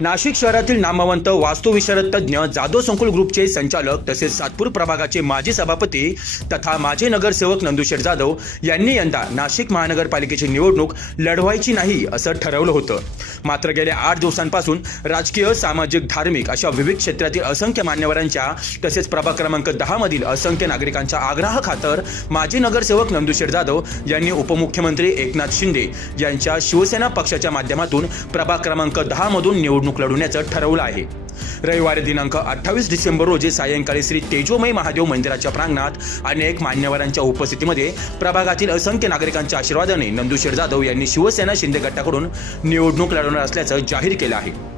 नाशिक शहरातील नामवंत वास्तुविशारद तज्ज्ञ जाधव संकुल ग्रुपचे संचालक तसेच सातपूर प्रभागाचे माजी सभापती तथा माजी नगरसेवक नंदुशेठ जाधव यांनी यंदा नाशिक महानगरपालिकेची निवडणूक लढवायची नाही असं ठरवलं होतं. मात्र गेल्या आठ दिवसांपासून राजकीय सामाजिक धार्मिक अशा विविध क्षेत्रातील असंख्य मान्यवरांच्या तसेच प्रभाग क्रमांक दहा मधील असंख्य नागरिकांच्या आग्रहाखातर माजी नगरसेवक नंदुशेठ जाधव यांनी उपमुख्यमंत्री एकनाथ शिंदे यांच्या शिवसेना पक्षाच्या माध्यमातून प्रभाग क्रमांक दहा मधून निवडणूक लढवण्याचं ठरवलं आहे. रविवारी दिनांक अठ्ठावीस डिसेंबर रोजी सायंकाळी श्री तेजोमय महादेव मंदिराच्या प्रांगणात अनेक मान्यवरांच्या उपस्थितीमध्ये प्रभागातील असंख्य नागरिकांच्या आशीर्वादाने नंदुशेर जाधव यांनी शिवसेना शिंदे गटाकडून निवडणूक लढवणार असल्याचं जाहीर केलं आहे.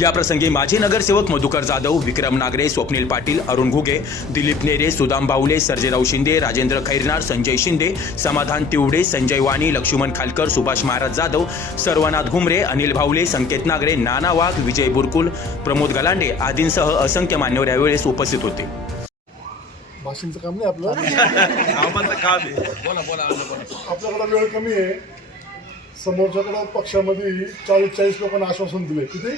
या प्रसंगी माजी नगरसेवक मधुकर जाधव विक्रम नागरे स्वप्नील पाटील अरुण घुगे दिलीप नेरे सुदाम बावले सर्जेराव शिंदे राजेंद्र खैरनार संजय शिंदे समाधान तिवडे संजय वाणी लक्ष्मण खालकर सुभाष महाराज जाधव सर्वनाथ घुमरे अनिल भावले संकेत नागरे नाना वाघ विजय बुरकुल प्रमोद गलांडे आदींसह असंख्य मान्यवर यावेळेस उपस्थित होते. भाषणचं काम नाही आपलं? आम्हाला काम आहे. आपल्याकडे वेळ कमी आहे. समोरच्याकडे पक्षामध्ये चाळीस चाळीस लोकांना आश्वासन दिले किती?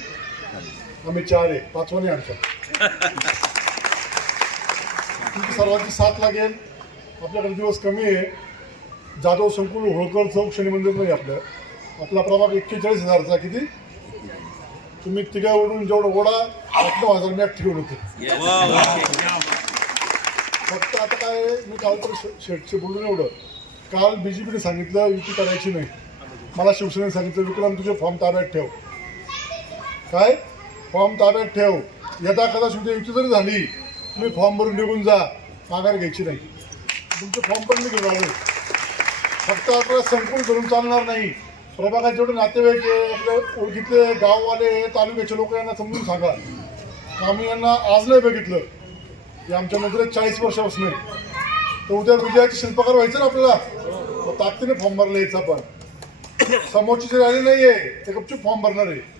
आम्ही चार आहे पाचवा नाही आमचा तुमची सर्वांची साथ लागेल. आपल्याकडे दिवस कमी आहे. जाधव संकुल होळकर चौक शनी मंदिर नाही आपलं. आपला प्रभाग एक्केचाळीस हजारचा किती? तुम्ही तिघावरून जेवढं ओढा आठ नऊ हजार मॅट ठेवून होते. फक्त आता काय मी काल तर शेटचे बोलून एवढं. काल बी जे पीने सांगितलं युती करायची नाही. मला शिवसेनेने सांगितलं विक्रम तुझे फॉर्म ताब्यात ठेव. काय? फॉर्म ताब्यात ठेव. यदा कदाच उद्या युती जरी झाली तुम्ही फॉर्म भरून निघून जा. माघार घ्यायची नाही. तुमचे फॉर्म पण मी घेऊन आलो फक्त आपल्याला संकुल करून चालणार नाही. प्रभागात जेवढे नातेवाईक आहे आपले ओळखीतले गाववाले तालुक्याचे लोक यांना समजून सांगा. आम्ही यांना आज नाही बघितलं. हे आमच्या नजरेत चाळीस वर्षापासून तर उद्या विजयाचे शिल्पकार व्हायचं ना आपल्याला? मग ताकदीने फॉर्म भरला यायचा पण. समोरची जे नाही आहे ते गपचूप फॉर्म भरणार आहे.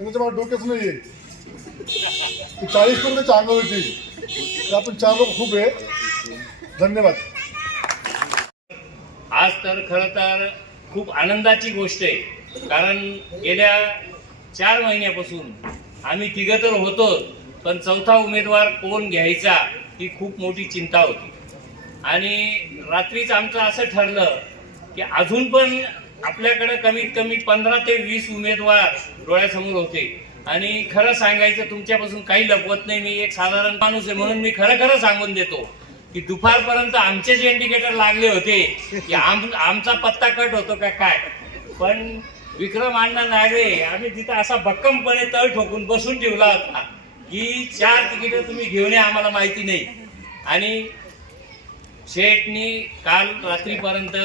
त्याच्या मला डोक्याच नाही ते चाळीस पर्यंत चांगलं होती तर आपण चार लोक खूप आहे. धन्यवाद. आज तर खरं तर खूप आनंदाची गोष्ट आहे. कारण गेल्या चार महिन्यापासून आम्ही तिघं तर होतो पण चौथा उमेदवार कोण घ्यायचा ही खूप मोठी चिंता होती. आणि रात्रीच आमचं असं ठरलं की अजून पण आपल्याकडे कमीत कमी पंधरा ते वीस उमेदवार डोळ्यासमोर होते. आणि खरं सांगायचं तुमच्यापासून काही लपवत नाही. मी एक साधारण माणूस आहे म्हणून मी खरं खरं सांगून देतो की दुपारपर्यंत आमचे जे इंडिकेटर लागले होते की आम आमचा पत्ता कट होतो का काय? पण विक्रम अण्णा नागरे आम्ही तिथं असा भक्कमपणे तळ ठोकून बसून ठेवला होता की चार तिकीट तुम्ही घेऊन या आम्हाला माहिती नाही. आणि शेठनी काल रात्रीपर्यंत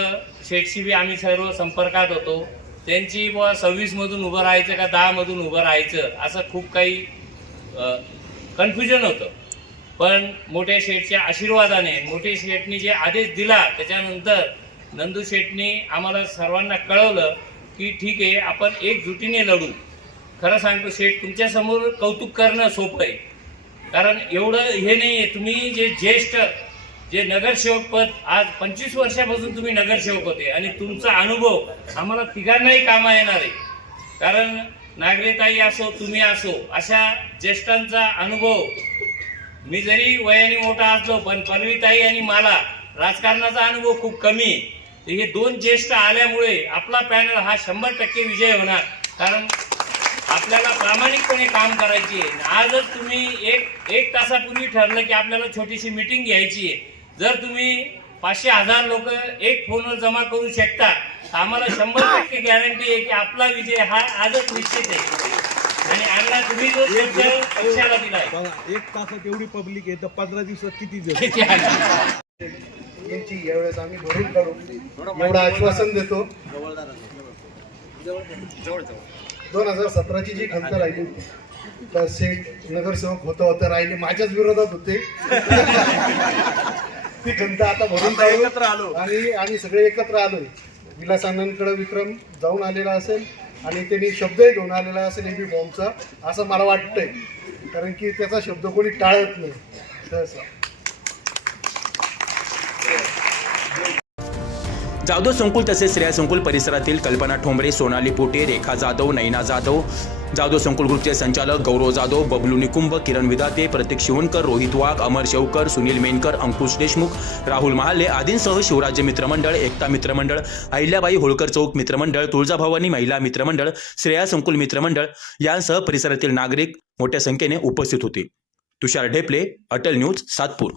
शेठशी बी आम्ही सर्व संपर्कात होतो. त्यांची बुवा सव्वीसमधून उभं राहायचं का दहामधून उभं राहायचं असं खूप काही कन्फ्युजन होतं. पण मोठ्या शेठच्या आशीर्वादाने मोठे शेठनी जे आदेश दिला त्याच्यानंतर नंदू शेठनी आम्हाला सर्वांना कळवलं की ठीक आहे आपण एकजुटीने लढू. खरं सांगतो शेठ तुमच्यासमोर कौतुक करणं सोपं आहे. कारण एवढं हे नाही आहे तुम्ही जे ज्येष्ठ जे नगरसेवक पद आज पंचवीस वर्षापासून तुम्ही नगरसेवक होते आणि तुमचा अनुभव आम्हाला तिघांनाही कामा येणार आहे. कारण नागरिकताई असो तुम्ही असो अशा ज्येष्ठांचा अनुभव मी जरी वयाने मोठा असलो पण पल्लवीताई आणि मला राजकारणाचा अनुभव खूप कमी हे दोन ज्येष्ठ आल्यामुळे आपला पॅनल हा शंभर टक्के विजय होणार. कारण आपल्याला प्रामाणिकपणे काम करायची आहे. आजच तुम्ही एक एक तासापूर्वी ठरलं की आपल्याला छोटीशी मीटिंग घ्यायची आहे. जर तुम्ही पाचशे हजार लोक एक फोनवर जमा करू शकता तर आम्हाला शंभर टक्के गॅरंटी आहे की आपला विजय हा आजच निश्चित आहे. आणि अण्णा तुम्ही जो शब्द पक्षाला दिलाय. बघा एक तासात एवढी पब्लिक आहे तर पंधरा दिवसात किती जण? यांची यावेळेस आम्ही भरून काढू एवढं आश्वासन देतो. दोन हजार सतराची जी खंत राहिली होती तर सेठ नगरसेवक होतं होतं राहिले माझ्याच विरोधात होते. ती खंत आता भरून एकत्र आलो. आणि आणि सगळे एकत्र आलोय. विलास अण्णांकडे विक्रम जाऊन आलेला असेल आणि त्यांनी शब्दही घेऊन आलेला असेल एबी फॉर्मचा असं मला वाटतंय. कारण की त्याचा शब्द कोणी टाळत नाही. जाधव संकुल तसेच श्रेया संकुल परिसरातील कल्पना ठोंबरे सोनाली पोटे रेखा जाधव नैना जाधव जाधव संकुल ग्रुपचे संचालक गौरव जाधव बबलू निकुंभ किरण विदाते प्रतीक शिवणकर रोहित वाघ अमर शेवकर सुनील मेनकर अंकुश देशमुख राहुल महाले आदींसह शिवराज्य मित्रमंडळ एकता मित्रमंडळ अहिल्याबाई होळकर चौक मित्रमंडळ तुळजाभवानी महिला मित्रमंडळ श्रेया संकुल मित्रमंडळ यांसह परिसरातील नागरिक मोठ्या संख्येने उपस्थित होते. तुषार ढेपले अटल न्यूज सातपूर.